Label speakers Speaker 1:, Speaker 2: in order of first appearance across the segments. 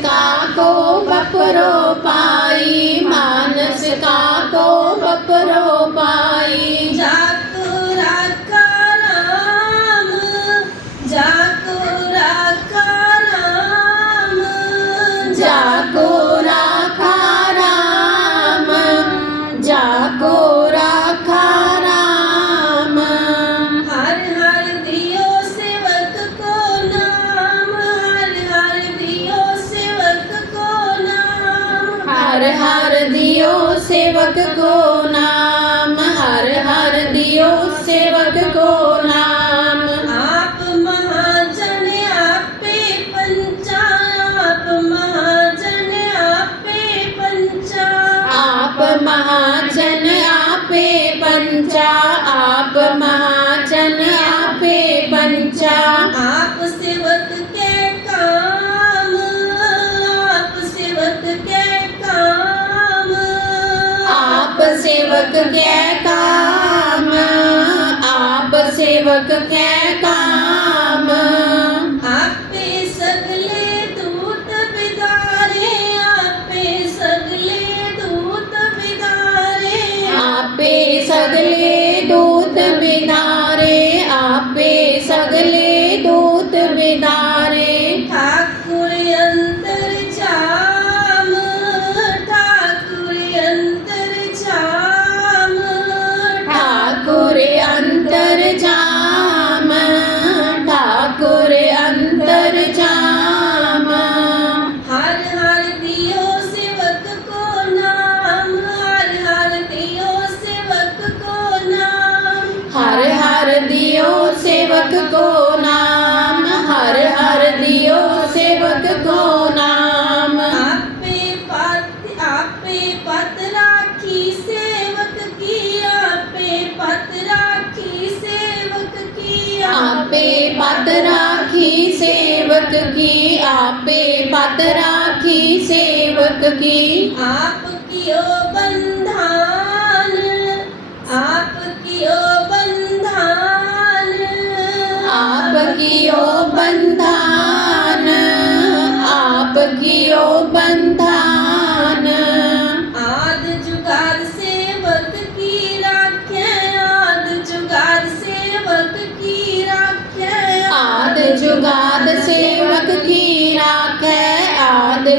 Speaker 1: કાકો બપરો
Speaker 2: हर दियो सेवक को नाम। हर हर दियो सेवक को नाम। आप महाजन आपे पंचा आप महाजन आपे पंचा
Speaker 1: आप महाजन आपे पंचा आप महाजन
Speaker 2: सेवक के काम आप सेवक के
Speaker 1: आपे
Speaker 2: पत राखी सेवक की आपे पत राखी सेवक की
Speaker 1: आपे पत राखी सेवक की आपे पत राखी सेवक की।
Speaker 2: आप ओ बंधान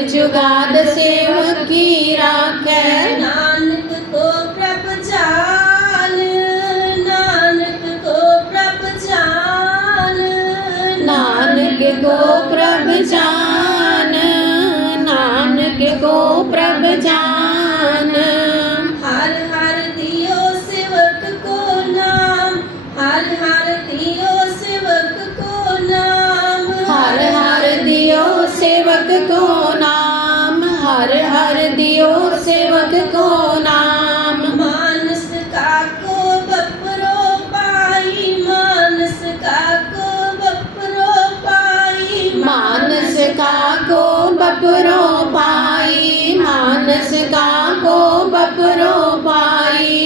Speaker 2: जुगाद सेव की राख। नानक को प्रभ जान नानक को प्रभ जान
Speaker 1: नानक को प्रभ जान नानक को प्रभ जान
Speaker 2: सेवक को नाम हर हर दियो सेवक को नाम मानस का को बपरो पाई मानस का को बपरो पाई
Speaker 1: मानस का को बपरो पाई मानस का को बपरो पाई